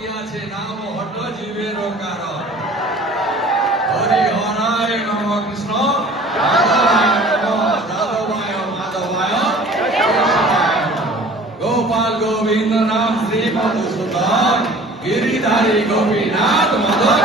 বাকি আছে নাম হট জীবের কারণ হরি হরায় নম কৃষ্ণ মাধবায় নম যাদবায় মাধবায় কেশবায় নমঃ। গোপাল গোবিন্দ নাম শ্রী মধুসূদন গিরিধারী গোপীনাথ মদন